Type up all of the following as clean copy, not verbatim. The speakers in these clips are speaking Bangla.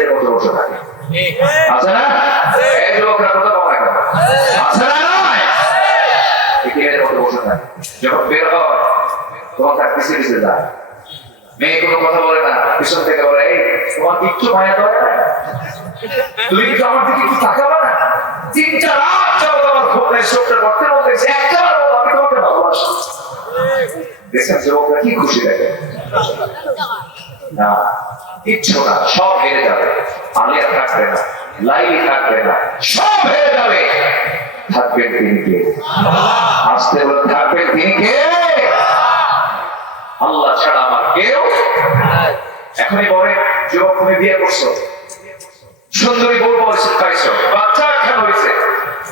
এর মতো বসে থাকে। আছে না? এই যুবকরা কথা বলে কেন? আছে না নয়? এর মতো বসে থাকে। যখন বের হয় তখন তার পিছিয়ে পিছিয়ে যায়। মেয়ে কোনো কথা বলে না, পিছন থেকে বলে এই তোমার কিচ্ছু মায়া দরকার নাই, তুমি কিন্তু আমার দিকে একটু তাকাবে না? 3-4 রাত যাবত আমার খুব নাই, চোখটা করতে বলতে একটা আমি তোমাকে ভালোবাসি। দেখছেন যুবকরা কি খুশি দেখে না, কিচ্ছু না, সব হেরে যাবে। আলিয়া থাকবে না, লাইলি থাকবে না, সব হেরে যাবে। থাকবেন তিনি কে? আসতে বলে থাকবেন তিনি কে? আল্লাহ ছাড়া আমার কেউ। এখনই বলে যুবক তুমি বিয়ে করছো, সুন্দরী বউ পাইছো, বাচ্চা কেন হয়েছে?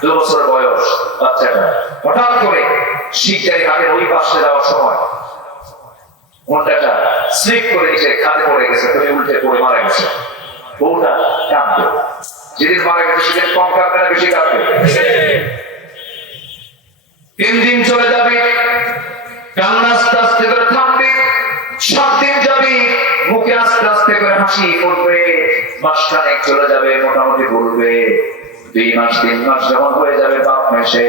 2 বছর বয়স বাচ্চাটা হঠাৎ করে শিকদারি হাতের ওই পাশে যাওয়ার সময় ঘন্টাটা স্লিপ করে নিচে খাদে পড়ে গেছে, তুমি উল্টে পড়ে মারা গেছে। বউটা কাঁদবে, যেদিন মারা গেছে সেদিন কম কাঁদবে না বেশি কাঁদবে? 3 দিন চলে যাবে, কান্না আস্তে আস্তে করে থামবে। 7 দিন যাবে, মুখে আস্তে আস্তে করে হাসি পড়বে। মাসখানেক চলে যাবে, মোটামুটি বলবে। 2 মাস 3 মাস যখন হয়ে যাবে, বাপ মেসে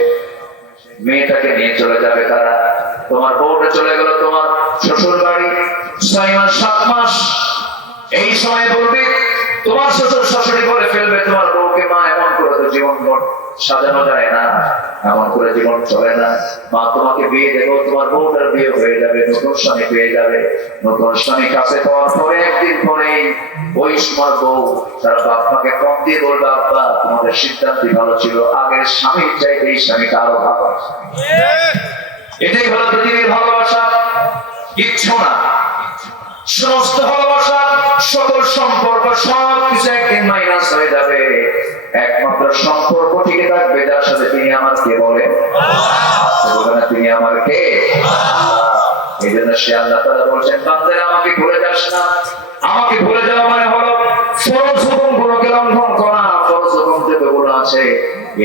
মেয়েটাকে নিয়ে চলে যাবে তারা। তোমার বউটা চলে গেল তোমার শ্বশুর বাড়ি। 6 মাস 7 মাস এই সময় বলবে তোমার শ্বশুর শাশুড়ি বলে ফেলবে তোমার বউকে, মা এমন করে তো জীবন সাজানো যায় না, এমন করে জীবন চলে না। মা তোমাকে বিয়ে দেবো, তোমার বউটার বিয়ে হয়ে যাবে, নতুন স্বামী পেয়ে যাবে। নতুন স্বামী কাছে পাওয়ার পরে একদিন পরে ওই সময় বউ তার বাপ্পাকে কম দিয়ে বলবে আব্বা তোমাদের সিদ্ধান্তই ভালো ছিল, আগের স্বামীর চাইতে এই স্বামীটা আরো ভালো। এটাই হলো পৃথিবীর ভালোবাসা, কিচ্ছু না। সমস্ত ভালোবাসা, সকল সম্পর্ক সবকিছু একদিন মাইনাস হয়ে যাবে। একমাত্র সম্পর্ক টিকে থাকবে যার সাথে তিনি আমার কে বলে, তিনি আমার কে। এই জন্য সে আল্লাহ তাআলা বলছেন বান্দারা আমাকে ভুলে যাস না। আমাকে ভুলে যাওয়া মানে হলো ফরজ হুকুম গুলোকে লঙ্ঘন করা। ফরজ হুকুম যেগুলো আছে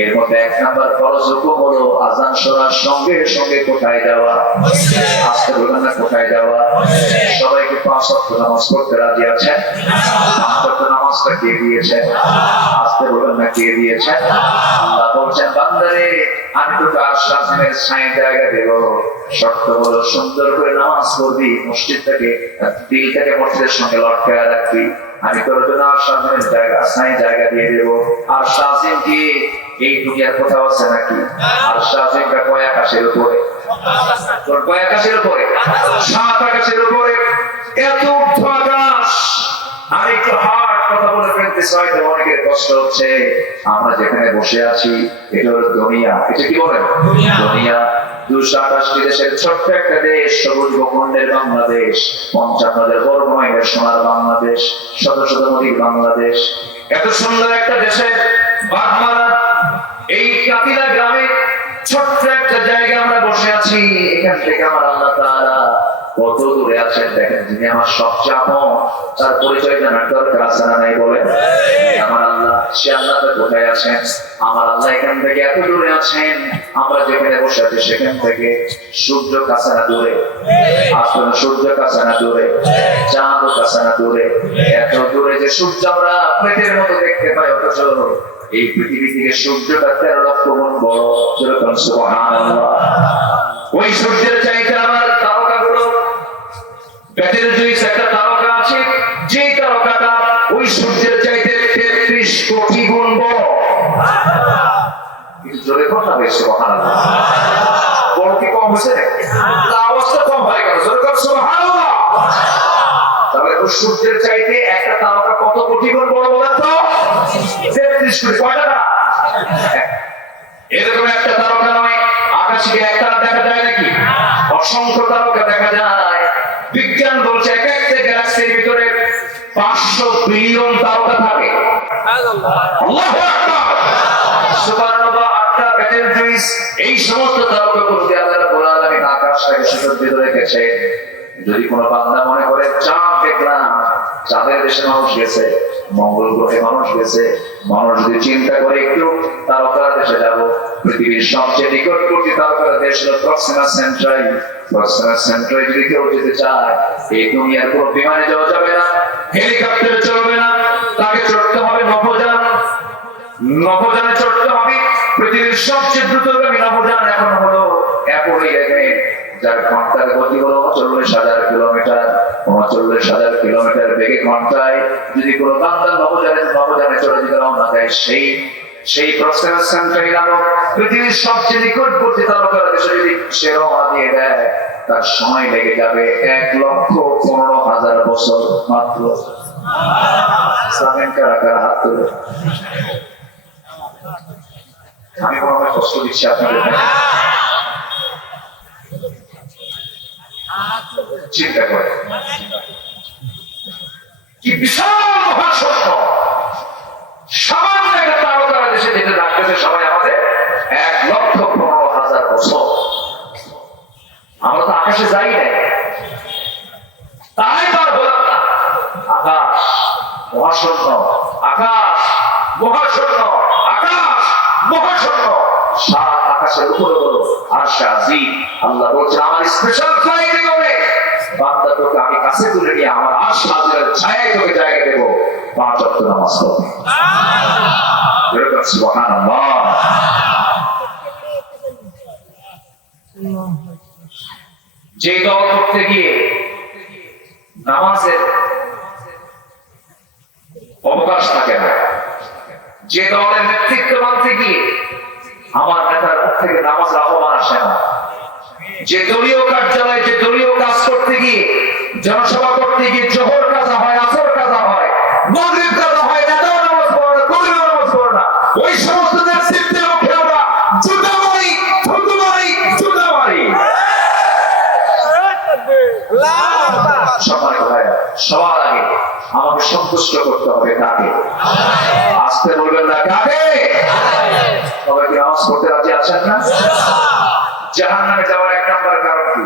এর মধ্যে 1 নাম্বার ফরজ হুকুম হলো আযান শোনার সঙ্গে সঙ্গে কোথায় যাওয়া? আজকে বলেন না কোথায় যাওয়া? সবাইকে 5 ওয়াক্ত নামাজ পড়তে রাজি আছেন? 5 ওয়াক্ত নামাজটা কে দিয়েছেন? আজকে বলেন না কে দিয়েছেন? আল্লাহ বলছেন বান্দারে আমি তোকে আরশ-এর ছায়া জায়গা দেব, শর্ত হলো সুন্দর করে নামাজ পড়বি, মসজিদটাকে দিলটাকে মসজিদের সঙ্গে লটকায় রাখবি। আমি তোর জন্য আরশ-এর জায়গা ছায়া জায়গা দিয়ে দেব। আর শাসিম কি এই দুনিয়ার কোথাও আছে নাকি? আর শাসিমটা কয় আকাশের উপরে, তোর কয় আকাশের উপরে? 7 আকাশের উপরে। এত আকাশ। আর একটু হার্ট কথা বলে ফেলতেছে, হয়তো অনেকের কষ্ট হচ্ছে। আমরা যেখানে বসে আছি এটা হলো দুনিয়া। এটা কি বলেন? দুনিয়া। 228টি দেশের ছোট্ট একটা দেশ, সবুজ ভূখণ্ডের বাংলাদেশ, 55,000 বর্গ মাইলের সোনার বাংলাদেশ, শত শত নদীর বাংলাদেশ। এত সুন্দর একটা দেশে বাগমারা এই কাতিলা গ্রামে ছোট্ট একটা জায়গায় আমরা বসে আছি। এখান থেকে আমার আল্লাহ তাআলা কত দূরে আছেন দেখেন। যিনি আমার সবচেয়ে আপন তার পরিচয় জানার দরকার আছে না নাই বলেন? আমার আল্লাহ, সে আল্লাহ কোথায় আছেন? আমার আল্লাহ এখান থেকে এত দূরে আছেন। আমরা যেখানে বসে আছি সেখান থেকে সূর্য কাছে না দূরে? আসলে সূর্য কাছে না দূরে? চাঁদ কাছে না দূরে? এত দূরে যে সূর্য আমরা প্লেটের মতো দেখতে পাই, অথচ এই পৃথিবী থেকে সূর্যটা 13 লক্ষ গুণ বড়। যেরকম সুবহানাল্লাহ। ওই সূর্যের চাইতে আমার তারকাগুলো, ব্যাটেল জুইস একটা তারকা আছে, যে তারকাটা ওই সূর্যের চাইতে 33 কোটি গুণ বড়। জোরে কথা বেশ সুবহানাল্লাহ। বড় কি কম হয়েছে? আওয়াজটা কম হয়ে গেল। জোরে কথা সুবহানাল্লাহ। তাহলে ওই সূর্যের চাইতে একটা তারকা কত কোটি গুণ বড় বলেন তো? 33 কোটি। কয়টা? এরকম একটা তারকা নয়, আকাশে একটা দেখা যায় নাকি? অসংখ্য তারকা দেখা যায়। বিজ্ঞান বলছে এক একটা গ্যালাক্সির ভিতরে 500 বিলিয়ন তারকা থাকে। আল্লাহু আকবার। সুবহানাল্লাহ। 8টা ব্যাটেল জুইস এই সমস্ত তারকাগুলোকে আল্লাহ রাব্বুল আলামিন আকাশটাকে সুরক্ষিত রেখেছে। যদি কোনো বান্দা মনে করে চাঁদ দেখলাম, চাঁদের দেশে মানুষ গেছে, মঙ্গল গ্রহে মানুষ গেছে, মানুষ যদি চিন্তা করে একটু তারকার দেশে যাব, পৃথিবীর সবচেয়ে নিকটবর্তী তারকার দেশ হলো প্রক্সিমা সেন্ট্রারি। প্রক্সিমা সেন্ট্রারি যদি কেউ যেতে চায়, এই দুনিয়ার কোনো বিমানে যাওয়া যাবে না, হেলিকপ্টারে চলবে না, তাকে চড়তে হবে নভোযান। নভোযানে চড়তে হবে। পৃথিবীর সবচেয়ে দ্রুতগামী নভোযান এখন হলো অ্যাপোলো 11, যার ঘন্টার গতি হলো 40,000 কিলোমিটার। 39,000 কিলোমিটার বেগে ঘন্টায় যদি কোনো বান্দা নভোযানে চলে যেতে রওনা দেয়, সেই প্রসেসনটাই নামক পৃথিবীর সবচেয়ে নিকটবর্তী তারকার দেশে যদি সে রওনা দিয়ে দেয়, তার সময় লেগে যাবে 1,15,000 বছর মাত্র। ইসলামের কারা হাত তুলে। আমি কোনো কষ্ট দিচ্ছি আপনাদের? চিন্তা করে কি বিশাল মহাসত্য। সামান্য একটা তারকার দেশে যেতে লাগতেছে সবাই আমাদের 1,15,000 বছর। আমরা তো আকাশে যাই না, তাই তো আর বললাম না। আকাশ মহাশূন্য, আকাশ মহাশূন্য, আকাশ মহাশূন্য। সাত আকাশের উপরে হলো আরশ আজিম। আল্লাহ বলছেন আমার স্পেশাল ফ্লাইটে করে বান্দা তোকে আমি কাছে তুলে নিয়ে আমার আরশ আজিমের ছায়ায় তোকে জায়গা দেব। 5 ওয়াক্ত নামাজ পড়বে। সুবহানাল্লাহ। যে দল করতে গিয়ে নামাজের অবকাশ থাকে না, যে দলের নেতৃত্ব মানতে গিয়ে আমার নেতার মুখ থেকে নামাজের আহ্বান আসে না, যে দলীয় কার্যালয়ে যে দলীয় কাজ করতে গিয়ে জনসভা করতে গিয়ে জোহর কাজা হয়, আসর কাজা হয়, মাগরিব কাজা হয়, নেতাও নামাজ পড়ে না, কর্মীও নামাজ পড়ে না, ওই সমস্ত নেতৃত্বের মুখে আমরা জুতা মারি, থুতু মারি, জুতা মারি। সবার আগে আমাকে সন্তুষ্ট করতে হবে কাকে? আসতে বলবেন না, কাকে? সবাই কি নামাজ পড়তে রাজি আছেন না? জাহান্নামে যাওয়ার 1 নাম্বার কারণ কি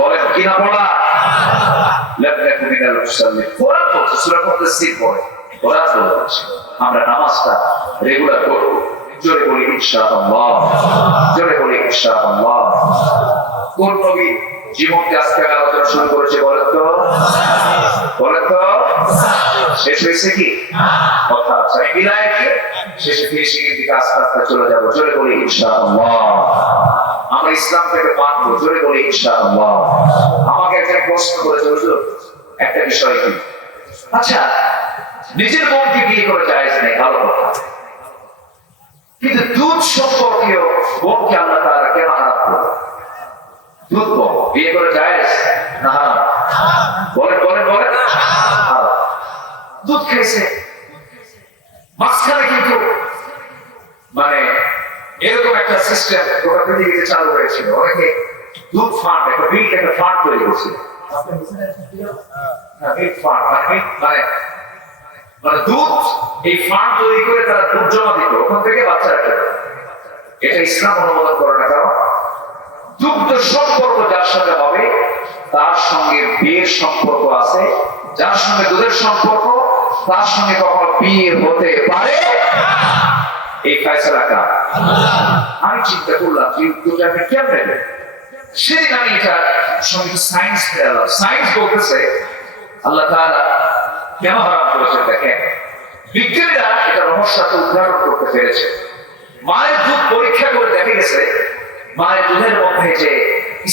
বলেন? কি না বলা? কোরআন বলছে, সূরা মুদাসসির পড়ে কোরআন বলছে আমরা নামাজটা রেগুলার করব। জোরে বলি ইনশাআল্লাহ, জোরে বলি ইনশাআল্লাহ। কোন নবী জীবনকে আজকে আলোচনা শুরু করেছে বলেন তো? বলেন তো? শেষ হয়েছে কি কথা? আমি বিদায় দিয়ে শেষে ফিনিশিংয়ের দিকে আস্তে আস্তে চলে যাবো। জোরে বলি ইনশাআল্লাহ। আমরা ইসলাম থেকে মানবো। জোরে বলি ইনশাআল্লাহ। আমাকে একটা প্রশ্ন করেছে, হুজুর একটা বিষয় কি, আচ্ছা নিজের বোনকে বিয়ে করে জায়েজ নেই, ভালো কথা, কিন্তু দুধ সম্পর্কীয় বোনকে আল্লাহ তাআলা কেন হারাম করলেন? দুধ বোন বিয়ে করে জায়েজ না হারাম? বলেন বলেন বলেন। দুধ খেয়েছে, মাঝখানে কিন্তু মানে এরকম একটা সিস্টেম গোটা পৃথিবীতে চালু হয়েছিল। অনেকে দুধ ফান্ড, একটা বিল্ড, একটা ফান্ড তৈরি করছিল। মানে দুধ এই ফান্ড তৈরি করে তারা দুধ জমা দিত, ওখান থেকে বাচ্চা রাখত। এটা ইসলাম অনুমোদন করে না। কারণ দুগ্ধ সম্পর্ক যার সাথে হবে তার সঙ্গে বিয়ের সম্পর্ক আছে, যার সঙ্গে দুধের সম্পর্ক তার সঙ্গে কখনো বিয়ে হতে পারে। এই ফয়সালা কার? আমি চিন্তা করলাম যে আপনি কেমন, সেদিন আমি এটা সঙ্গে সায়েন্স পেলাম। সায়েন্স বলতেছে আল্লাহ তাআলা কেন হারাম করেছে। দেখেন বিজ্ঞানীরা এটা রহস্যটা উদ্ঘাটন করতে পেরেছে। মায়ের দুধ পরীক্ষা করে দেখা গেছে মায়ের দুধের মধ্যে যে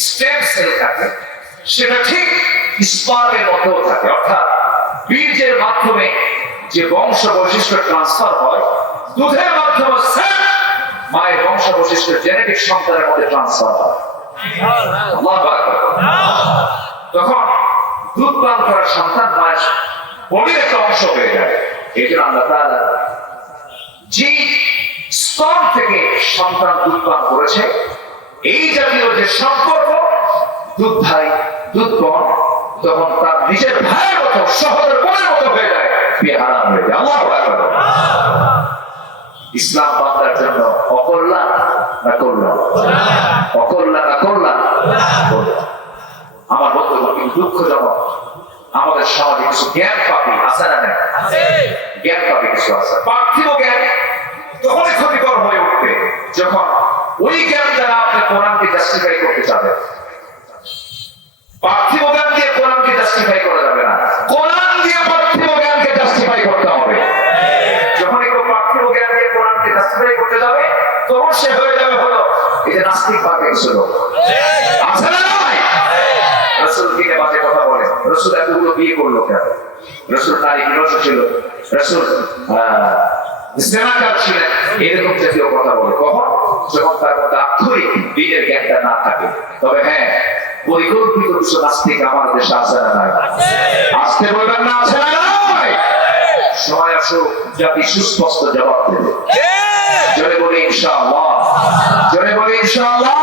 স্টেম সেল থাকে সেটা ঠিক স্পার্মের মধ্যেও থাকে, অর্থাৎ বীর্যের মাধ্যমে যে বংশ বৈশিষ্ট্য ট্রান্সফার হয়, দুধের মাধ্যমে সেম মায়ের বংশ বৈশিষ্ট্য জেনেটিক সন্তানের মধ্যে ট্রান্সফার হয়। তখন দুধ পান করার সন্তান মায়ের বডির একটা অংশ হয়ে যায়। এই জন্য আল্লাহ তাআলা যে স্তন থেকে সন্তান দুধ পান করেছে, এই জাতীয় যে সম্পর্ক দুধ ভাই দুধ বোন, তখন তার নিজের ভাইয়ের মতো সহোদর বোনের মতো হয়ে যায়, বিয়ে হারাম হয়ে যায়। আল্লাহু আকবার। ইসলাম বান্দার জন্য অকল্যাণ না কল্যাণ? অকল্যাণ না কল্যাণ? আমার বন্ধুগণ, কিন্তু দুঃখজনক আমাদের সমাজে কিছু জ্ঞান পাপী আছে না? নাই? জ্ঞান পাপী কিছু আছে। পার্থিব জ্ঞান তখনই ক্ষতিকর হয়ে উঠবে যখন ওই জ্ঞান দ্বারা আপনি কোরআনকে জাস্টিফাই করতে চাবেন। পার্থিব জ্ঞান দিয়ে কোরআনকে জাস্টিফাই করা যাবে না। কোরআন বিয়ে করলো কেন? রাসূল নারী বিরস ছিল, রাসূল জেনাকার ছিলেন, এরকম জাতীয় কথা বলে। কখন? যখন তার মধ্যে আক্ষরিক দিনের জ্ঞানটা না থাকে। তবে হ্যাঁ, পরিকল্পিত কিছু নাস্তিক আমার দেশে আছে না নাই? আসতে বলবেন না, আছে না নাই? সময় আসুক, জাতি সুস্পষ্ট জবাব দেবে। জোরে বলি ইনশাআল্লাহ, জোরে বলি ইনশাআল্লাহ।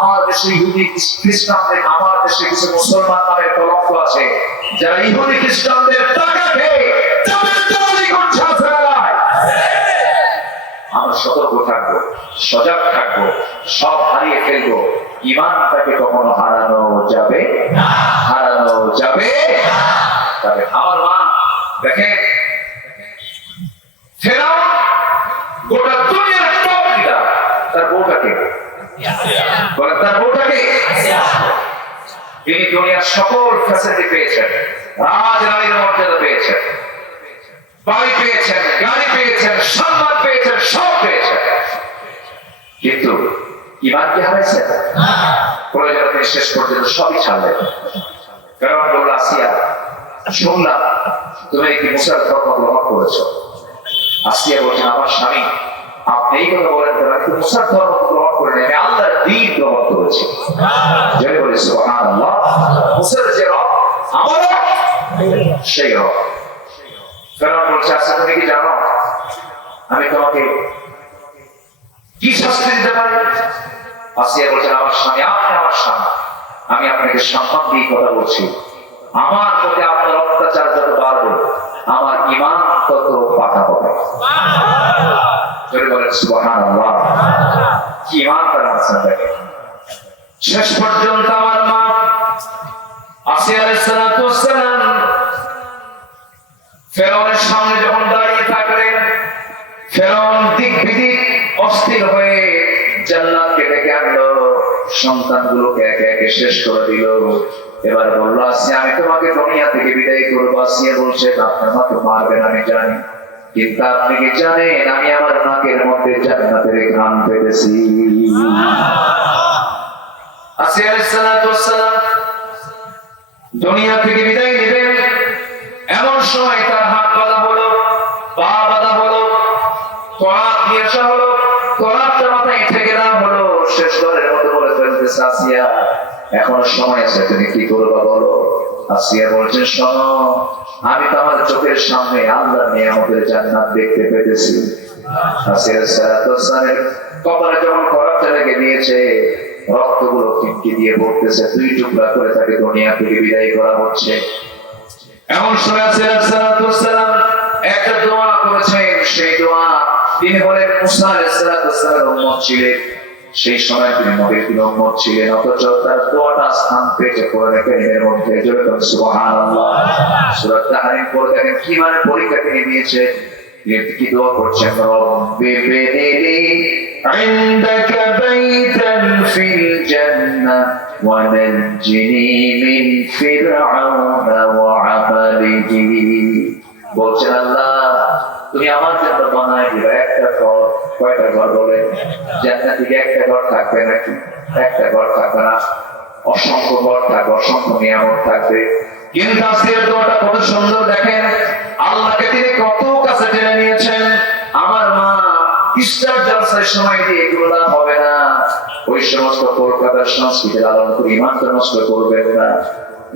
আমার দেশে ইহুদি খ্রিস্টানদের, আমার দেশে কিছু মুসলমান নামের কলঙ্ক আছে, যারা ইহুদি খ্রিস্টানদের টাকা খেয়ে জাবেদারি করছে। আমরা সতর্ক থাকবো, সজাগ থাকবো, সব হারিয়ে ফেলবো। ঈমানটাকে কখনো হারানো যাবে না, হারানো যাবে তবে আমার মা দেখেন, ফেরাউন গোটা দুনিয়ার টপ লিডার, তার বউটাকে বলে, তার বউটাকে তিনি দুনিয়ার সকল ফ্যাসিলিটি পেয়েছেন, রাজরানীর মর্যাদা পেয়েছেন, বাড়ি পেয়েছেন, গাড়ি পেয়েছেন, সম্মান পেয়েছেন, সব পেয়েছেন, কিন্তু ঈমানকে হারাইছেন। প্রয়োজন তিনি শেষ পর্যন্ত সবই ছাড়লেন। কারণ বলল, আসিয়া শুনলাম তুমি কি মুসার ধর্ম গ্রহণ করেছো। আসিয়া বলছেন, আমার স্বামী আপনি এই কথা বলেন কেন? আমি তো মুসার ধর্ম গ্রহণ করিনি, আমি আল্লাহর দ্বীন গ্রহণ করেছি। জয় বলি সুবহানাল্লাহ। মুসার যে রব, আমারও সেই রব। ফেরাউন বলছে, আচ্ছা তুমি কি জানো আমি তোমাকে কি শাস্তি দিতে পারি? আসিয়া বলছেন, আমার স্বামী আপনি আমার স্বামী, আমি আপনাকে সম্মান দিয়ে কথা বলছি, আমার প্রতি আপনার অত্যাচার যত বাড়বে আমার ঈমান তত পাকা হবে। বলেন সুবহানাল্লাহ। কি ঈমান তার আছে দেখেন। শেষ পর্যন্ত আমার মা আসিয়া আলাইহিস সালাতু ওয়াস সালাম ফেরাউনের সামনে যখন দাঁড়িয়ে থাকলেন, ফেরাউন দিক বিদিক অস্থির হয়ে জান্নাতকে ডেকে আনলো, সন্তানগুলোকে একে একে শেষ করে দিল। এবার বললো, আসিয়া আমি তোমাকে দুনিয়া থেকে বিদায় করবো। আসিয়া বলছে, আপনার মা তো মারবেন আমি জানি, কিন্তু আপনি কি জানেন আমি আমার নাকের মধ্যে জান্নাতের ঘ্রাণ পেতেছি। আসিয়া আলাইহিস সালাতু ওয়াস সালাম দুনিয়া থেকে বিদায় নেবেন, এমন সময় তার হাত বাঁধা হলো, পা বাঁধা হলো, করাত নিয়ে আসা হলো, করাতটা মাথায় ঠেকে দেওয়া হলো। শেষবারের মতো বলে ফেলতেছে, আসিয়া এখনো সময় আছে, তুমি কি করবা বলো। আসিয়া বলছে, শোনো আমি তো আমার চোখের সামনে আল্লাহর নিয়ামতের জান্নাত দেখতে পেতেছি। আসিয়া সালাতু ওয়াস সালামের কপালে যখন করাতটা লেগে দিয়েছে, রক্তগুলো টিপকে দিয়ে পড়তেছে, দুই টুকরা করে তাকে দুনিয়া থেকে বিদায় করা হচ্ছে। এমন সময় আসিয়া সালাতু ওয়াস সালাম একটা দোয়া করেছেন, সেই দোয়া তিনি বলেন মুসা আলাইহিস সালাতু ওয়াস সালামের উম্মত ছিলেন, সেই সময় তিনি নবীর উম্মত ছিলেন, অথচ তার দোয়াটা স্থান পেয়েছে কোরআন কারীমের মধ্যে। জোরে বলুন সুবহানাল্লাহ। সূরা তাহরিম পড়ে দেখেন কি মানে পরীক্ষা তিনি নিয়েছে, কি দোয়া করছেন, রব্বি বিনি ইনদাকা বাইতান ফিল জান্নাহ ওয়া নাজ্জিনি মিন ফিরআউনা ওয়া আমালিহি। বলছেন, আল্লাহ তুমি আমার জন্য বানায় দিবা একটা ঘর। কয়টা ঘর বলে? জান্নাতে একটা ঘর থাকবে নাকি? একটা ঘর থাকবে না, অসংখ্য ঘর থাকবে, অসংখ্য নিয়ামত থাকবে। কিন্তু আজকের দোয়াটা কত সুন্দর দেখেন, আল্লাহকে তিনি কত কাছে টেনে নিয়েছেন। আমার মা ইস্টার জলসায় সময় দিয়ে এগুলো লাভ হবে না। ওই সমস্ত কলকাতার সংস্কৃতি লালন করে ঈমানটা নষ্ট করবেন না,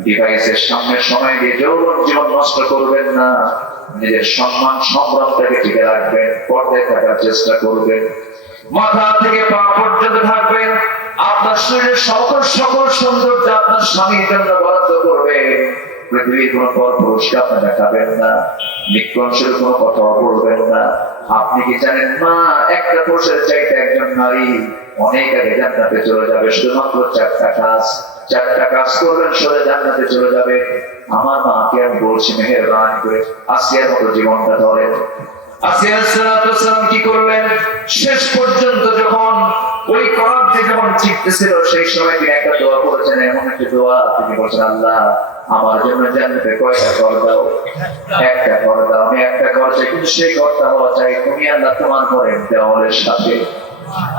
ডিভাইসের সামনে সময় দিয়ে যৌবন জীবন নষ্ট করবেন না, নিজের সম্মান সম্ভ্রমটাকে টিকে রাখবেন, পর্দায় থাকার চেষ্টা করবেন, মাথা থেকে পা পর্যন্ত থাকবেন। আপনার শরীরের সকল সৌন্দর্য আপনার স্বামীর জন্য বরাদ্দ করবেন। পৃথিবীর কোন পর পুরস্কার আপনি দেখাবেন না, নিকংসের কোন কথা বলবেন না। আপনি কি জানেন মা, একটা পুরুষের চাইতে একজন নারী অনেক আগে জান্নাতে চলে যাবে, শুধুমাত্র চারটা কাজ করবেন, সোজা জান্নাতে চলে যাবে। আমার মাকে আমি বলছি, মেহেরবানি করে আসিয়ার মতো জীবনটা ধরেন। আসিয়া সালাতু ওয়াস সালাম কি করলেন, শেষ পর্যন্ত যখন ওই করাতটি যখন চিপতেছিল, সেই সময় তিনি একটা দোয়া করেছেন, এমন একটা দোয়া, তিনি বলছেন, আল্লাহ আমার জন্য জান্নাতে কয়টা ঘর দাও? একটা ঘর দাও। আমি একটা ঘর চাই, কিন্তু সেই ঘরটা হওয়া চাই তুমি আল্লাহ তোমার ঘরের দেওয়ালের সাথে।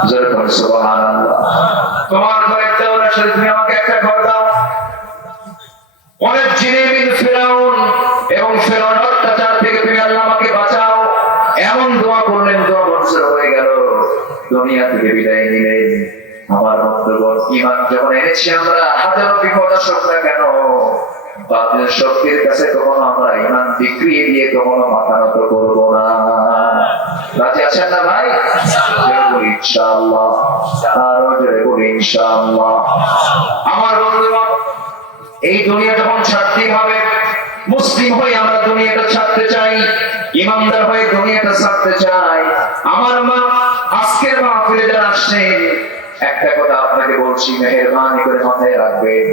জোরে বলুন সুবহানাল্লাহ। তোমার ঘরের দেওয়ালের সাথে তুমি আমাকে একটা ঘর দাও। অনেক নাজিনি মিন ফিরাউন, এবং ফিরাউনের অত্যাচার থেকে তুমি আল্লাহ আমাকে বাঁচাও, এমন দোয়া করলেন, দোয়া মঞ্জুর হয়ে গেল, দুনিয়া থেকে বিদায় নিলেন। আমার বন্ধুগণ, ঈমান যখন এনেছি আমরা, হাজারো বিপদ আসুক না কেন, বাতিল শক্তির কাছে কখনো আমরা ঈমান বিক্রি দিয়ে কখনো মাথা নত করবো না। রাজি আছেন না ভাই? ইনশাআল্লাহ, আরো জোরে বলি ইনশাআল্লাহ। আমার বন্ধুগণ, এই দুনিয়া যখন ছাড়তেই হবে, মুসলিম হয়ে আমরা দুনিয়াটা ছাড়তে চাই, ইমানদার হয়ে দুনিয়াটা ছাড়তে চাই। আমার মা আজকের মাহফিলে যারা আসছেন, একটা কথা আপনাকে বলছি, মেহেরবানি করে মাথায় রাখবেন,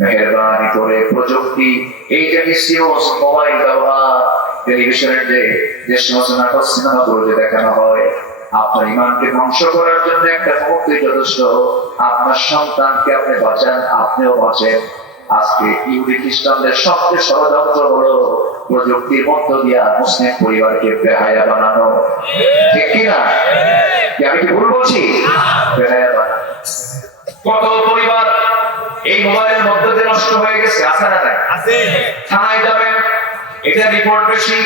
মেহেরবানি করে প্রযুক্তি, এই যে মিসইউজ, মোবাইল ব্যবহার, টেলিভিশনের যে সমস্ত নাটক সিনেমাগুলো যে দেখানো হয়, আপনার ইমানকে ধ্বংস করার জন্য একটা মুহূর্তে যথেষ্ট। আপনার সন্তানকে আপনি বাঁচান, আপনিও বাঁচেন। আজকে ইহুদি খ্রিস্টানদের সবচেয়ে ষড়যন্ত্র হলো প্রযুক্তির মধ্য দিয়া মুসলিম পরিবারকে বেহায়া বানানো, ঠিক কিনা? আমি কি ভুল বলছি? বেহায়া বানানো। কত পরিবার এই মোবাইলের মধ্য দিয়ে নষ্ট হয়ে গেছে, আছে না নাই? থানায় যাবেন, এটা রিপোর্ট বেশি,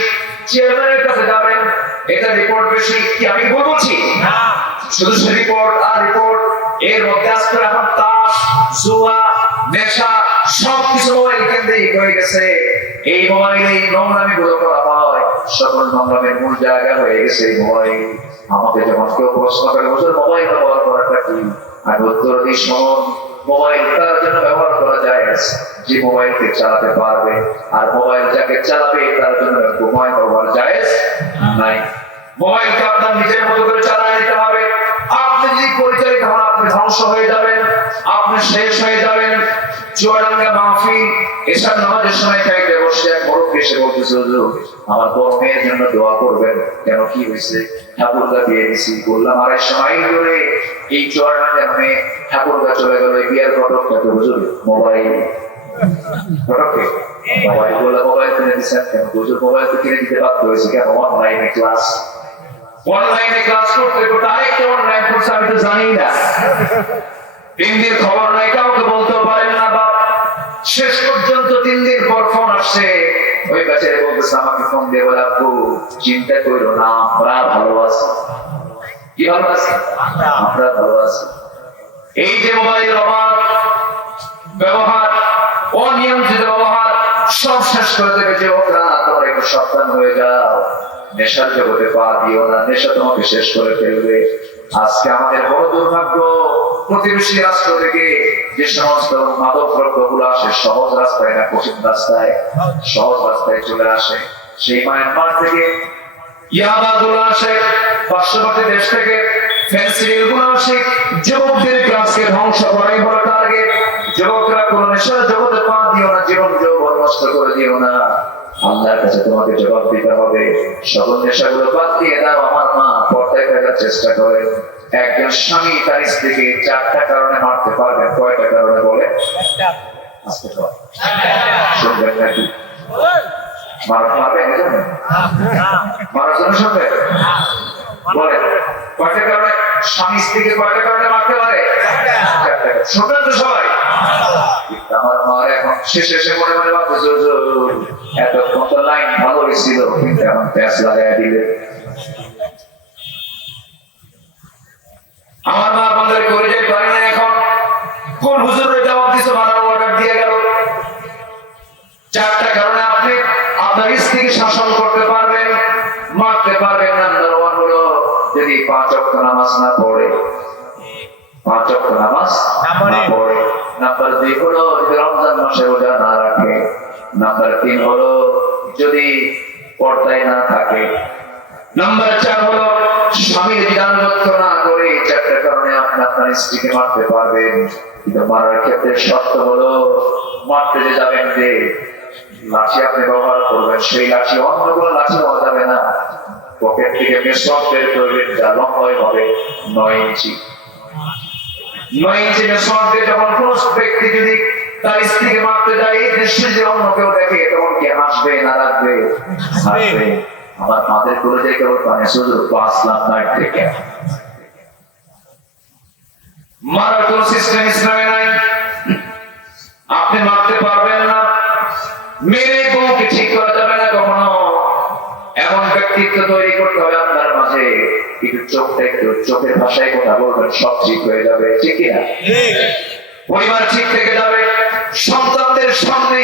চেয়ারম্যানের কাছে যাবেন, এটা রিপোর্ট বেশি। কি আমি ভুল বলছি? শুধু রিপোর্ট আর রিপোর্ট, এর মধ্যে আজকে এখন তাস, জুয়া, নেশা সবকিছু মোবাইল কেন্দ্রিক হয়ে গেছে। এই মোবাইলে নোংরামি গুলো করা হয়, সকল নোংরামের মূল জায়গা হয়ে গেছে এই মোবাইল। আমাকে যখন কেউ প্রশ্ন করে, হুজুর মোবাইল ব্যবহার করাটা কি, আমি উত্তর দিই, শুনুন, মোবাইল তার জন্য ব্যবহার করা যায় যে মোবাইলকে চালাতে পারবে, আর মোবাইল যাকে চালাবে তার জন্য মোবাইল ব্যবহার যায় নাই। মোবাইলকে আপনার নিজের মতো করে চালায় নিতে হবে। আপনি যদি পরিচালিত হন, আপনি ধ্বংস হয়ে যাবেন, আপনি শেষ হয়ে যাবেন। চুয়াডাঙ্গা মাহফিল, এসব নামাজের সময় খাইতে বসে এক মুরব্বি এসে বলতেছে, হুজুর আমার বড় মেয়ের জন্য দোয়া করবেন। কেন, কি হয়েছে? ঠাকুরগা বিয়ে দিছি। বললাম, 2.5 মাইল ধরে এই চুয়াডাঙ্গা নামে ঠাকুরগা চলে গেল, এই বিয়ের ফটক খেতে, হুজুর মোবাইল ফটকে মোবাইল। বললাম, মোবাইল কিনে দিচ্ছেন কেন? হুজুর মোবাইল তো কিনে দিতে বাধ্য হয়েছে। কেন? অনলাইনে ক্লাস, অনলাইনে ক্লাস করতে করতে আরেকটা অনলাইন কোর্স আমি তো জানি না, 3 দিন খবর নাই, কাউকে বলতেও পারেন না বাপ। শেষ পর্যন্ত 3 দিন পর ফোন আসছে, ওই বেচারে বলতেছে, আমাকে ফোন দিয়ে বলে, আপু চিন্তা করো না, আমরা ভালো আছি। কি ভালো আছি? আমরা ভালো আছি। এই যে মোবাইলের অবাধ ব্যবহার, অনিয়ন্ত্রিত ব্যবহার সব শেষ করে দেবে যুবকরা। তোমরা একটু সাবধান হয়ে যাও, নেশার জগতে পা দিও না, নেশা তোমাকে শেষ করে ফেলবে। আজকে আমাদের বড় দুর্ভাগ্য, প্রতিবেশী রাষ্ট্র থেকে যে সমস্ত মাদক দ্রব্য গুলো আসে সহজ রাস্তায় না কঠিন রাস্তায়, সহজ রাস্তায় চলে আসে। সেই মায়ানমার থেকে ইয়াবা গুলো আসে, পার্শ্ববর্তী দেশ থেকে ফেন্সিডিল গুলো আসে। যুবকদের ক্লাসকে ধ্বংস করাই হলো টার্গেট। যুবকরা কোন নেশার জগতে পা দিও না, জীবন যৌবন নষ্ট করে দিও না। আল্লাহর কাছে তোমাকে জবাব দিতে হবে। সকল নেশাগুলো বাদ দিয়ে দাও। আমার মা পর্দায় থাকার চেষ্টা করে। একজন স্বামী তার স্ত্রীকে 4টা কারণে মারতে পারবে। কয়টা কারণে বলে? শুনবেন নাকি? মারবে মারার জন্য শুনবে বলে কয়টা কারণে স্বামী স্ত্রীকে কয়টা কারণে মারতে পারে? 4টা। শুনবেন তো সবাই? আমার মার এখন শেষে মনে মনে ভাবতেছে, এতক্ষণ তো লাইন ভালো হয়েছিল, কিন্তু এখন প্যাঁচ লাগাই দিলে। আমার মা বন্ধের করে যে পারি না, এখন কোন হুজুরের জবাব দিছে, মারার অর্ডার দিয়ে গেল। 4টা কারণে আপনি আপনার স্ত্রীকে শাসন করতে পারবেন, মারতে পারবেন। নাম্বার 1 হলো যদি 5 ওয়াক্ত নামাজ না পড়ে, 5 ওয়াক্ত নামাজ না পড়ে। নাম্বার 2 হলো যদি রমজান মাসে রোজা না রাখে। নাম্বার 3 হলো যদি পর্দায় না থাকে। নাম্বার 4 হলো স্বামীর বিধানবদ্ধ না করে। 4টা কারণে আপনি আপনার স্ত্রীকে মারতে পারবেন, কিন্তু মারার ক্ষেত্রে শর্ত হলো মারতে যে যাবেন যে লাঠি আপনি ব্যবহার করবেন, সেই লাঠি অন্য কোনো লাঠি হওয়া যাবে না। পকেট থেকে মেশক বের করবেন, যা লম্বাই হবে 9 ইঞ্চি। 9 ইঞ্চি মেশক দিয়ে যখন কোন ব্যক্তি যদি তার স্ত্রীকে মারতে যায়, এই দৃশ্য যে অন্য কেউ দেখে, তখন কি হাসবে না রাখবে? হাসবে। আমার মাদের করে যে কেবল পানে শুধু 5 লাখ টাকা থেকে মারার কোন সিস্টেম ইসলামে নাই। আপনি মারতে পারবেন না, মেরে বউকে ঠিক করা যাবে না কখনো। এমন ব্যক্তিত্ব তৈরি করতে হবে আপনার মাঝে, একটু চোখটা একটু চোখের ভাষায় কথা বলবেন, সব ঠিক হয়ে যাবে, ঠিক কিনা? পরিবার ঠিক থেকে যাবে। সন্তানদের সামনে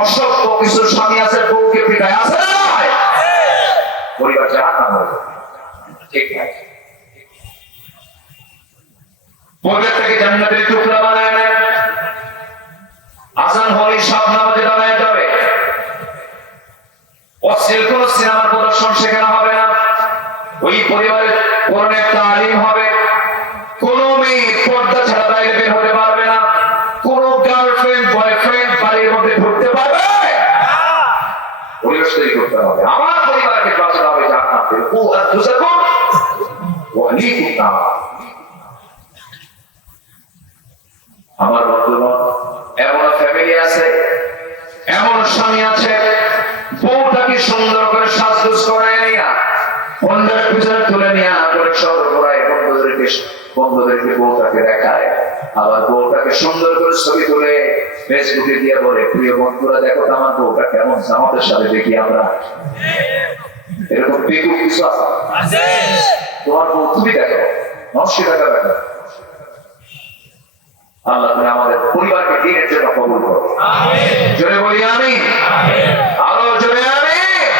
অসভ্য কিছু স্বামী আছে, বউকে পিটায় আছে না নয়? পরিবার জাহান্নাম হয়ে যাবে, ঠিক না? পরিবারটাকে জান্নাতের টুকরা বানায় নেন। আজান হলে সব নামাজে দাঁড়ায় যাবে। অশ্লীল কোন সিনেমার প্রদর্শন সেখানে হবে না। ওই পরিবারের কোরআনের তালিম হবে। কোন মেয়ে পর্দা ছাড়া বাইরে বের হতে পারবে না। কোন গার্লফ্রেন্ড বয়ফ্রেন্ড বাড়ির মধ্যে ঢুকতে পারবে না। পরিবেশ তৈরি করতে হবে। আমার পরিবারকে বাঁচাতে হবে জান্নাত থেকে। ও আনফুসাকুম ওয়া আহলিকুম নার। আমার বন্ধুগণ, এমন ফ্যামিলি আছে, এমন স্বামী আছে, বউটাকে সুন্দর করে সাজগোজ করায় নিয়া বন্ধের পিছনে তুলে নিয়ে করে শহর ঘোরায়, বন্ধুদেরকে বউটাকে দেখায়, আবার বউটাকে সুন্দর করে ছবি তুলে ফেসবুকে দিয়ে বলে, প্রিয় বন্ধুরা দেখো তো আমার বউটা কেমন, আমাদের সাথে দেখি আমরা। এরকম বেকুব কিছু আছে? তোমার বউ তুমি দেখো, 900 টাকা দেখো। আল্লাহ তুমি আমাদের পরিবারকে দিনের জন্য কবুল করো। জোরে বলি আমিন। আরো জোরে আমিন।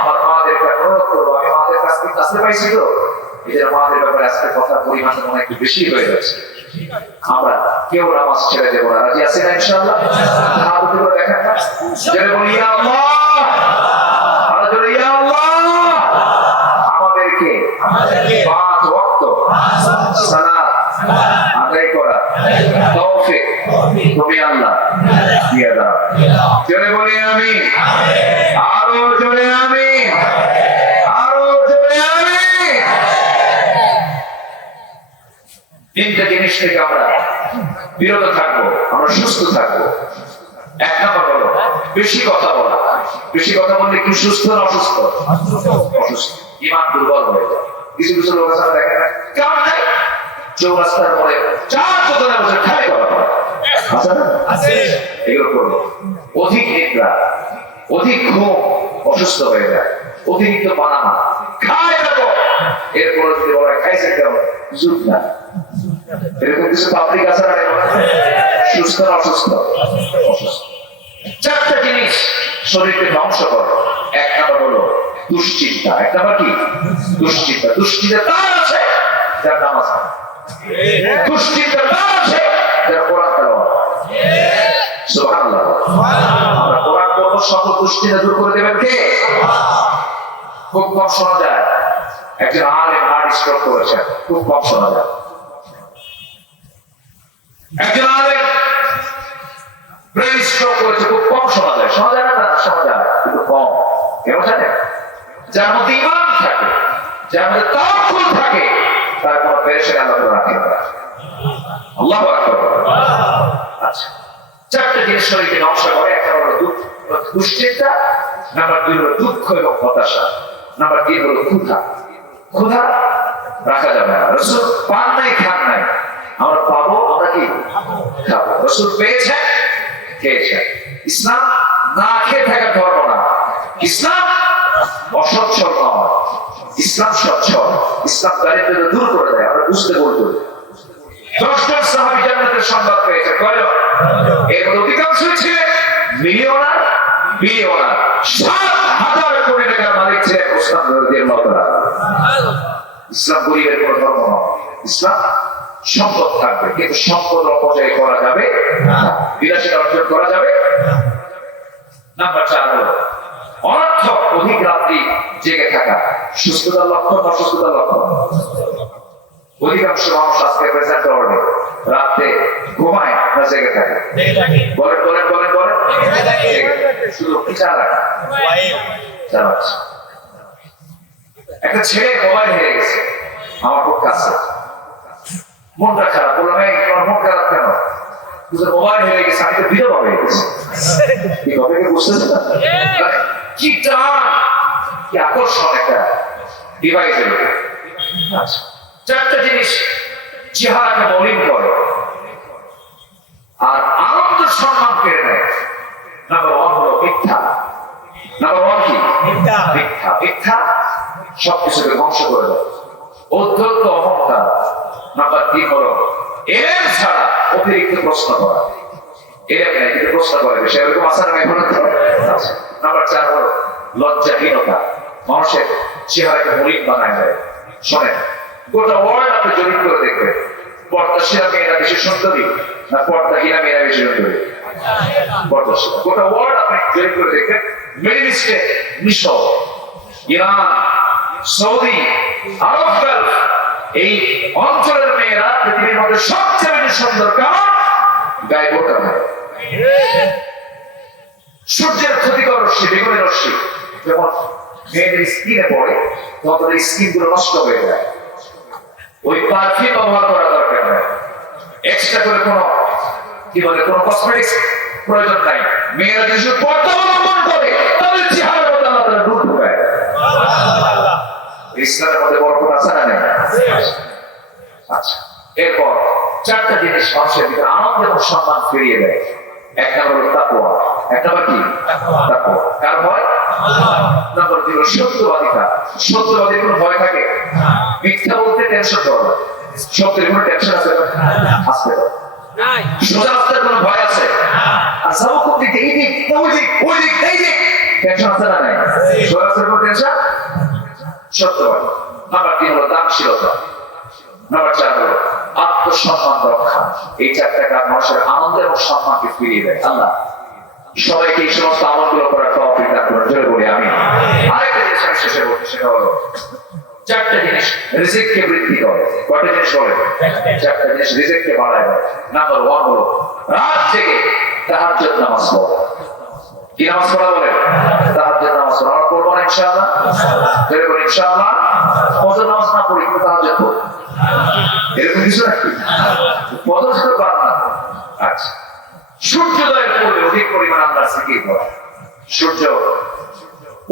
আমার মাদেরকে অনুরোধ করবো, আমি মাদের কাছ থেকে কাছে পাইছি তো, এদের মাদের ব্যাপারে আজকে কথা পরিমাণ মনে একটু বেশি হয়ে যাচ্ছে। আমরা কেউ নামাজ ছেড়ে দেবো না, রাজি আছি না ইনশাআল্লাহ? হাত উঠে করে দেখেন না, জোরে বলি ইয়া আল্লাহ। আরো জোরে ইয়া আল্লাহ। আমাদেরকে 5 ওয়াক্ত সালাত আদায় করা তৌফিক তুমি আল্লাহ দিয়ে দাও। জোরে বলি আমিন। আরো জোরে আমিন। আরো জোরে আমিন। তিনটা জিনিস থেকে আমরা বিরত থাকবো, আমরা সুস্থ থাকবো। এক নম্বর হলো বেশি কথা বলা। বেশি কথা বললে কি সুস্থ না অসুস্থ? অসুস্থ। ঈমান দুর্বল হয়ে যায়। কিছু কিছু লোক আছে দেখেন না, কেমন নাই চৌরাস্তার পরে 4 বোতলে বসে খাই করা আছে, এগুলো করবো। অধিক নিদ্রা, অধিক ঘুম, অসুস্থ হয়ে যায়। অতিরিক্ত বানানা খায় দেখো, এরপরে যদি বলা খাইছে কেমন জুট না, এরকম কিছু পাবলিক আছে না? সুস্থ না অসুস্থ? অসুস্থ। 4টা জিনিস শরীরকে ধ্বংস করে। এক নম্বর হলো দুশ্চিন্তা। এক নম্বর কি? দুশ্চিন্তা। দুশ্চিন্তা তার আছে যার নামাজ হয়। দুশ্চিন্তা তার আছে যার কোরআন তেলাওয়াত। সুবহানাল্লাহ। আমরা কোরআন পড়ব, সকল দুশ্চিন্তা দূর করে দেবেন কে? খুব কম শোনা যায় একজন আলেম হার্ট স্ট্রোক করেছেন, খুব কম শোনা যায়। একজন আলেম ব্রেন স্ট্রোক করেছে, খুব কম শোনা যায়। শোনা যায় না? শোনা যায় কিন্তু কম। কেন জানেন? যার মধ্যে ঈমান থাকে, যার মধ্যে তাওয়াক্কুল থাকে, তার কোনো পেরেশানি আল্লাহ রাখেন না। আল্লাহু আকবার। আচ্ছা, 4টা জিনিস শরীরকে ধ্বংস করে। একটা হলো দুশ্চিন্তা, নাম্বার 2 হলো দুঃখ এবং হতাশা, নাম্বার 3 হলো ক্ষুধা। ক্ষুধা রাখা যাবে না। রাসূল পান নাই, খান নাই, আমরা পাবো, আমরা কি খাবো। রাসূল পেয়েছেন, খেয়েছেন। ইসলাম না খেয়ে থাকার ধর্ম না। ইসলাম অসচ্ছল নয়, ইসলাম সচ্ছল। ইসলাম দারিদ্রতা দূর করে দেয়। আমরা বুঝতে বলতে 10 জন সাহাবী জান্নাতের সংবাদ পেয়েছে। কয়জন? এর মধ্যে অধিকাংশই ছিলেন মিলিয়নার, বিলিয়নার। 7,000 কোটি টাকার মালিক ছিলেন ওসমান রাদিয়াল্লাহু তাআলা। ইসলাম গরিবের কোনো ধর্ম নয়। ইসলাম সম্পদ থাকবে, কিন্তু সম্পদ অপচয় করা যাবে না, বিলাসিতা অর্জন করা যাবে। নাম্বার 4 হলো অনর্থক অধিক রাত্রি জেগে থাকা। সুস্থতার লক্ষণ না অসুস্থতার লক্ষণ? অধিকাংশ মানুষ আজকে প্রেজেন্ট ওয়ার্ল্ডে রাতে ঘুমায় না জেগে থাকে? বলেন বলেন বলেন বলেন। শুধু পিছা রাখা চালাচ্ছে। একটা ছেলে মোবাইল হেরে গেছে, আমার খুব কাছে, মনটা খারাপ। বললাম এই তোমার মন খারাপ কেন? মোবাইল হেরে গেছে, আমি তো বিধবা হয়ে গেছি। কি কথা কি বুঝতেছে না? কি টান, কি আকর্ষণ একটা ডিভাইসের। আচ্ছা, 4টা জিনিস চেহারাকে মলিন করে আর আনন্দ সম্মান কেড়ে নেয়। নাম্বার 1 হলো মিথ্যা। মিথ্যা সবকিছুকে ধ্বংস করে দেয়। অধ্যত্ত অহংকার। নাম্বার 3 হলো এলেম ছাড়া অতিরিক্ত প্রশ্ন করা। এলেম নাই কিন্তু প্রশ্ন করে সে ওরকম আসার এখন নাম্বার 4 হলো লজ্জাহীনতা। মানুষের চেহারাকে মলিন বানায় দেয়। শোনেন, গোটা ওয়ার্ল্ড আপনি জরিপ করে দেখবেন, পর্দাশীলা মেয়েরা বেশি সুন্দরী না পর্দাহীনা মেয়েরা বেশি সুন্দরী? পর্দাশীলা। গোটা ওয়ার্ল্ড আপনি জরিপ করে দেখবেন, মিডল ইস্টে, মিশর, ইরান, সৌদি, আরব গালফ, এই অঞ্চলের মেয়েরা পৃথিবীর মধ্যে সবচেয়ে বেশি সুন্দর। কারণ গায়ে বোরকা থাকে। সূর্যের ক্ষতিকর রশ্মি, বেগুনি রশ্মি যখন মেয়েদের স্কিনে পড়ে তখন এই স্কিন গুলো নষ্ট হয়ে যায়। ওই পারফিউম ব্যবহার করা দরকার নাই, এক্সট্রা করে কোনো কি বলে কোনো কসমেটিক্স প্রয়োজন নাই। মেয়েরা যদি পর্দা অবলম্বন করে তাদের চেহারার মধ্যে আল্লাহ তাআলা নূর ঢুকায়। ইসলামের মধ্যে বরকত আছে না নেই? আচ্ছা, এরপর 4টা জিনিস মানুষের ভিতরে আনন্দ এবং সম্মান ফিরিয়ে দেয়। এক নম্বর হলো তাকওয়া। এক নম্বর কি? তাকওয়া। কার ভয়? নম্বর 2 হলো সত্যবাদিতা। সত্যবাদীর কোনো ভয় থাকে? মিথ্যা বলতে টেনশন করে না। সত্যের কোনো টেনশন আছে না? আসবে না। সোজা রাস্তার কোনো ভয় আছে? আর সবকুম দিকে এই দিক ওই দিক ওই দিক এই দিক টেনশন আছে না নাই? সোজা রাস্তার কোনো টেনশন? সত্যবাদী। নাম্বার 3 হলো দানশীলতা। নাম্বার 4 হলো আত্মসম্মান রক্ষা। এই 4টা কাজ মানুষের আনন্দ এবং সম্মানকে ফিরিয়ে দেয়। আল্লাহ সবাইকে এই সমস্ত আমলগুলো করার তৌফিক দান করুন। জোরে বলি আমিন। আরেকটা জিনিস আমি শেষে বলছি, সেটা হলো 4টা জিনিস রিজিককে বৃদ্ধি করে। কয়টা জিনিস বলে? 4টা জিনিস রিজিককে বাড়ায় দেয়। নাম্বার 1 হলো রাত জেগে তাহাজ্জুদ নামাজ পড়া। কি নামাজ পড়া বলে? তাহাজ্জুদ নামাজ পড়া। আমরা পড়বো না ইনশাআল্লাহ? জোরে বলি ইনশাআল্লাহ। ফজর নামাজ না পড়ি কিন্তু তাহাজ্জুদ পড়ব, এরকম কিছু নাকি? ফজর শুধু বাদ না। আচ্ছা, সূর্যোদয়ের পূর্বে অধিক পরিমাণ আল্লাহর জিকির করা। সূর্য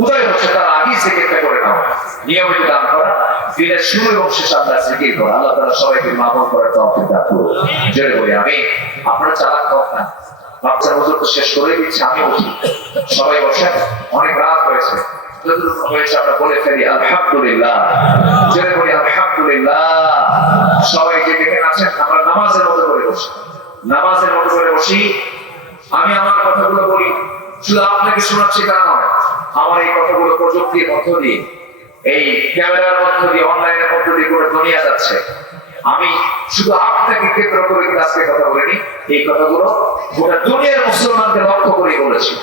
উদয় হচ্ছে তার আগেই জিকিরটা করে নাও। নিয়মিত দান করা, দিনের শুরু এবং শেষে আল্লাহর জিকির করা। আল্লাহ তাআলা সবাইকে মাফ করার তৌফিক দান করুন। জোরে বলি আমিন। আপনারা চালাক হোক না, বাচ্চার হুজুর তো শেষ করে দিচ্ছে, আমি বলছি সবাই বসেন, অনেক রাত হয়েছে। যতটুকু হয়েছে আমরা বলে ফেলি আলহামদুলিল্লাহ। জোরে বলি আলহামদুলিল্লাহ। সবাই যে দেখেন আছেন, আমরা নামাজের মতো করে বসি, নামাজের মতো করে বসি। আমি আমার কথাগুলো বলি, শুধু আপনাকে শোনাচ্ছি তা নয়, আমার এই কথাগুলো প্রযুক্তির মধ্য দিয়ে, এই ক্যামেরার মধ্য দিয়ে, অনলাইনের মধ্য দিয়ে পুরো দুনিয়া যাচ্ছে। আমি শুধু আপনাকে কেন্দ্র করে আজকে কথা বলিনি, এই কথাগুলো গোটা দুনিয়ার মুসলমানকে লক্ষ্য করে বলেছি।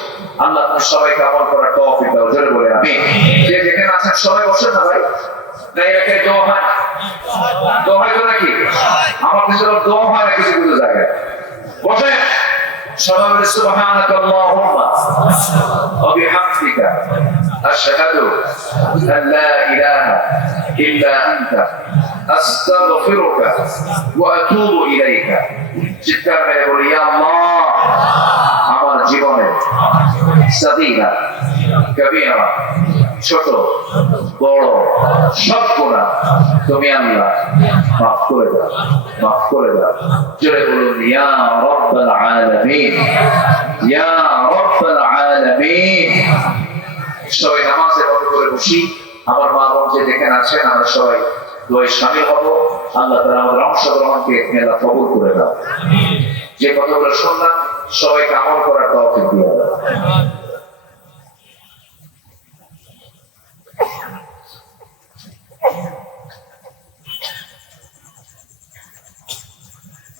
আল্লাহ সবাইকে আমল করার তৌফিক দাও। জোরে বলে আমিন। যে যেখানে আছেন সবাই বসেন না ভাই, না এটাকে দোয়া হয়? দোয়া হয় তো নাকি? আমার দেশে দোয়া হয় না কিছু কিছু জায়গায়। বসেন সবাই বলে সুবহানাকা আল্লাহুম্মা ওয়া বিহামদিকা আশহাদু আন লা ইলাহা ইল্লা আনতা আস্তাগফিরুকা ওয়া আতুবু ইলাইকা। চিৎকার মেরে বলি ইয়া আল্লাহ, আমার জীবনে সাগীরা কবিরা ছোট বড় সব গুনাহ তুমি আল্লাহ মাফ করে দাও, মাফ করে দাও। জোরে বলুন ইয়া রাব্বাল আলামিন, ইয়া রাব্বাল আলামিন। সবাই নামাজের মতো করে বসি। আমার মা বোন যে যেখানে আছেন আমরা সবাই দোয়ায় শামিল হব। আল্লাহ তাআলা আমাদের অংশগ্রহণকে মেলা কবুল করে দাও। যে কথাগুলো শুনলাম সবাইকে আমল করার তৌফিক দিয়ে দাও।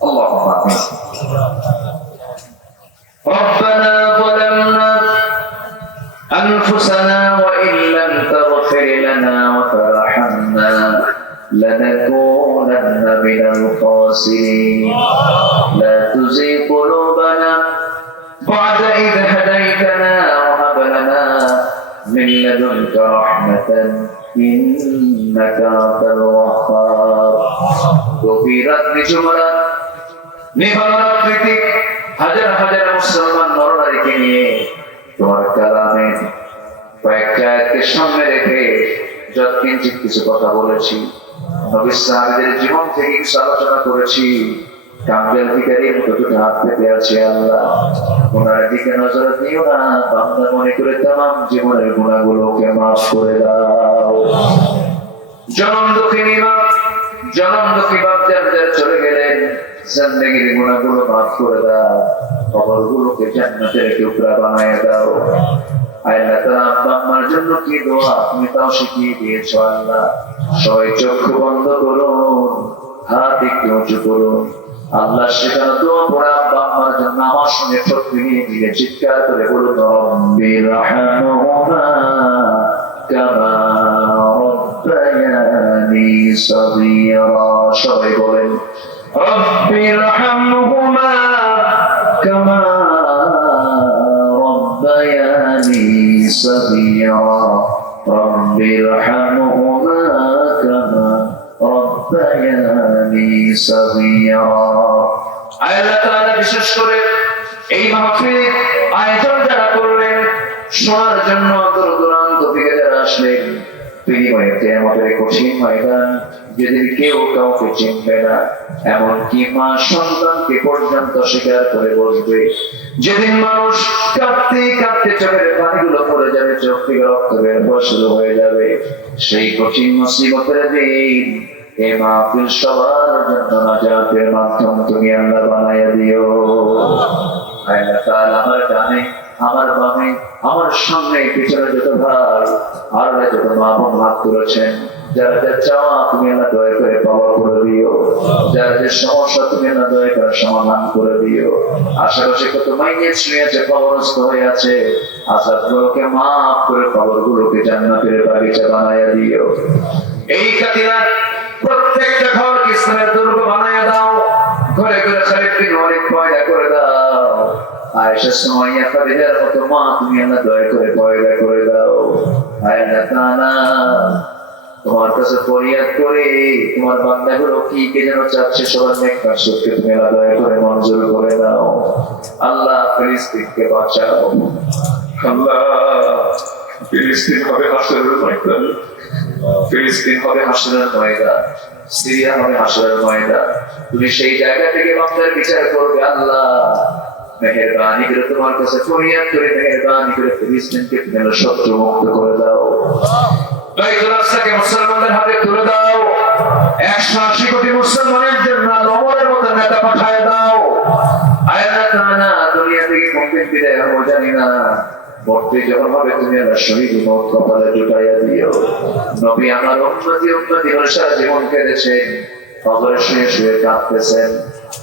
اللهم آمين. ربنا ظلمنا أنفسنا وإن لم تغفر لنا وترحمنا لنكونن من الخاسرين. لا تزغ قلوبنا بعد إذ هديتنا وهب لنا من لدنك رحمة إنك أنت الوهاب. গভীর রাত্রি জুমরা নিভানো রাত্রিতে হাজার হাজার মুসলমান নরনারীকে নিয়ে তোমার কালামে কয়েকটা আয়াতকে সামনে রেখে যৎকিঞ্চিৎ কিছু কথা বলেছি, নবী সাহাবীদের জীবন থেকে কিছু আলোচনা করেছি। কাঙ্গাল ভিখারীর মতো দুটো হাত পেতে আছে আল্লাহ, গুনার দিকে নজর দিও না, বান্দা মনে করে তামাম জীবনের গুনাহগুলোকে মাফ করে দাও। জনম দুঃখিনী মা, জনম দুঃখী বাপ যার চলে গেলেন, জিন্দেগির গুনাহগুলো মাফ করে দাও, কবরগুলোকে জান্নাতের টুকরা বানায় দাও। আল্লাহ তাআলা আব্বা আম্মার জন্য কি দোয়া তুমি তাও শিখিয়ে দিয়েছো আল্লাহ। সবাই চক্ষু বন্ধ করুন, হাত একটু উঁচু করুন। আল্লাহ শেখানো দোয়া পড়া আব্বা আম্মার জন্য আমার সঙ্গে শক্তি নিয়ে মিলে চিৎকার করে বলুন, রব্বির হামহুমা কামা রব্বায়ানি সগীরা। সবাই বলেন, রব্বির হামহুমা কামা রব্বায়ানি সগীরা, রব্বির হামহুমা কামা রব্বায়ানি সগীরা। আল্লাহ তাআলা বিশেষ করে এই মাহফিল আয়োজন যারা করলেন, শোনার জন্য দূর দূরান্ত থেকে যারা আসলেন, বিনিময়ে কিয়ামতের কঠিন ময়দান যেদিন কেউ কাউকে চিনবে না, এমনকি মা সন্তানকে পর্যন্ত স্বীকার করে বসবে, যেদিন মানুষ কাঁদতে কাঁদতে চোখের পানিগুলো পড়ে যাবে, চোখ থেকে রক্ত বের হওয়া শুরু হয়ে যাবে, সেই কঠিন মুসিবতের দিন এই মাহফিল সবার জন্য নাজাতের মাধ্যম তুমি আল্লাহ বানাইয়া দিও। আল্লাহ তাআলা আমার ডানে, আমার বামে, আমার সামনে পিছনে যত ভাই আর যত মা বোন হাত তুলেছেন, যারা যা চাওয়া তুমি আল্লাহ দয়া করে পাওয়া করে দিও, যারা যে সমস্যা তুমি আল্লাহ দয়া করে সমাধান করে দিও। আশেপাশে কত মাইনে শুয়েছে, কবরস্থ হয়ে আছে, আযাবগুলোকে মাফ করে কবরগুলোকে জান্নাতের বাগিচা বানাইয়া দিও। এই খাতিরে প্রত্যেকটা ঘরকে ইসলামের দুর্গ বানাইয়া দাও, ঘরে ঘরে খালিদ বিন ওয়ালিদ পয়দা করে দাও, আয়েশা সুমাইয়া খাদিজার মতো মা তুমি আল্লাহ দয়া করে পয়দা করে দাও। আল্লাহ তাআলা তোমার কাছে ফরিয়াদ করে তোমার বান্দাগুলো কি কে যেন চাচ্ছে, সবার নেক কাজকে তুমি আল্লাহ দয়া করে মঞ্জুর করে দাও। আল্লাহ ফিলিস্তিনকে বাঁচাও, আল্লাহ ফিলিস্তিন হবে হাসরের ময়দান, ফিলিস্তিন হবে হাসরের ময়দান, সিরিয়া হবে হাসরের ময়দান। তুমি সেই জায়গা থেকে বান্দার বিচার করবে আল্লাহ। মেহেরবানি করে তোমার কাছে ফরিয়াদ করে, মেহেরবানি করে ফিলিস্তিনকে তুমি শত্রু মুক্ত করে দাও। বাইতুল আকসাকে মুসলমানদের হাতে তুলে দাও। 180 কোটি মুসলমানের জন্য ওমরের মতো নেতা পাঠায় দাও। আল্লাহ তাআলা দুনিয়া থেকে কোনদিন বিদায় হবো জানি না, মরতে যখন হবে তুমি আল্লাহ শহীদি মওত কপালে জুটাইয়া দিও। নবী আমার উম্মতি উম্মতি বলে সারা জীবন কেঁদেছেন, কবরে শুয়ে শুয়ে কাঁদতেছেন,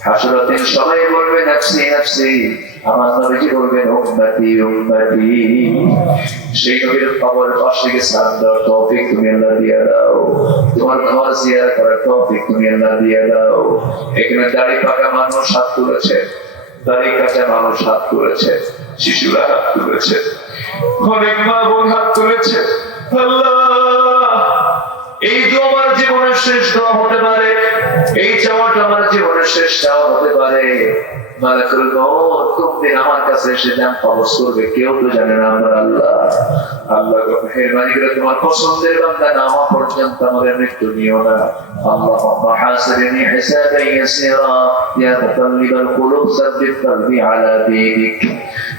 হাসরাতে সবাই বলবে নাফসি নাফসি, আমার নবীজি বলবেন উম্মতি উম্মতি। সেই নবীর কবরের পাশে গিয়ে সালাম দেওয়ার তৌফিক তুমি আল্লাহ দিয়ে দাও, তোমার ঘর জিয়ারত করার তৌফিক তুমি আল্লাহ দিয়ে দাও। এখানে দাড়ি পাকা মানুষ হাত তুলেছে, দাড়ি কাঁচা মানুষ হাত তুলেছে, শিশুরা হাত তুলেছে, অনেক মা বোন হাত তুলেছে। আল্লাহ এই দোয়া আমার জীবনের শেষ দোয়া হতে পারে, এই চাওয়াটা আমার জীবনের শেষ চাওয়া হতে পারে। মালাকুল মউত কোনদিন আমার কাছে এসে জান কবজ করবে কেউ তো জানে না। আমরা আল্লাহ আল্লাহ মেহেরবানি করে তোমার পছন্দের বান্দা না হওয়া পর্যন্ত আমাদের মৃত্যু নিও না। আল্লাহুম্মা হাসিবনি হিসাবান ইয়াসিরা ইয়া মুকাল্লিবাল কুলুব সাব্বিত কলবি আলা দীনিক।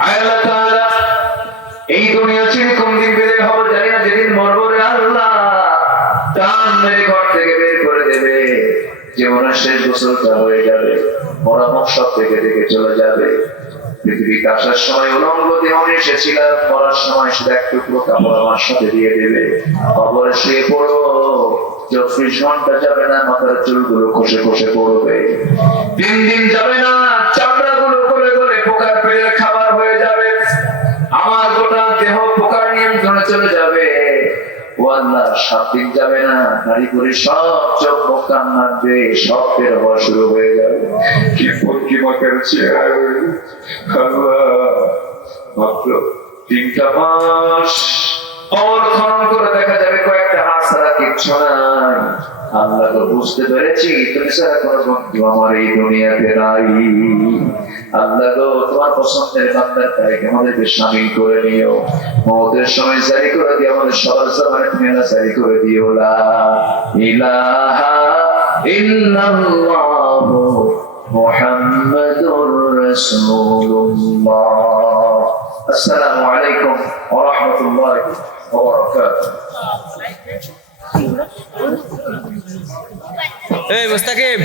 আল্লাহ তাআলা এই দুনিয়া ছেড়ে কোনদিন বের হব জানি না, যেদিন মরব রে আল্লাহ টান মেরে ঘর থেকে বের করে দেবে, জীবনের শেষ বছরটা হয়ে যাবে, মরামত সব থেকে দেখে চলে যাবে। পৃথিবীতে আসার সময় উলঙ্গ দেহ নিয়ে এসেছিলাম, মরার সময় শুধু এক টুকরো কাপড় আমার সাথে দিয়ে দেবে। কবরে শুয়ে পড়ো, 24 ঘন্টা যাবে না মাথার চুলগুলো খসে খসে পড়বে, 3 দিন যাবে না চামড়াগুলো গলে গলে পোকার পেটের খাবার হয়ে যাবে, আমার গোটা দেহ পোকার নিয়ন্ত্রণে চলে যাবে। ও আল্লাহ 7 দিন যাবে না, নারী করে সব চোখ পোকা মারবে, সব বের হওয়া শুরু হয়ে যাবে। কি করেছি আল্লাহ, মাত্র 3টা মাস পর খনন করে দেখা যাবে কয়েকটা হাত ছাড়া কিচ্ছু নাই। আল্লাহ তো বুঝতে পেরেছি তুমি ছাড়া কোনো বন্ধু আমার এই দুনিয়াতে নাই। আল্লাহ গো তোমার পছন্দের বান্দার তালিকায় আমাদেরকে শামিল করে নিও। মওতের সময় জারি করে দিও, আমাদের সবার জবানে তুমি জারি করে দিও লা ইলাহা ইল্লাল্লাহু মুহাম্মাদুর রাসূলুল্লাহ। আসসালামু আলাইকুম ওয়া রাহমাতুল্লাহি ওয়া বারাকাতুহু। এই মুস্তাকিম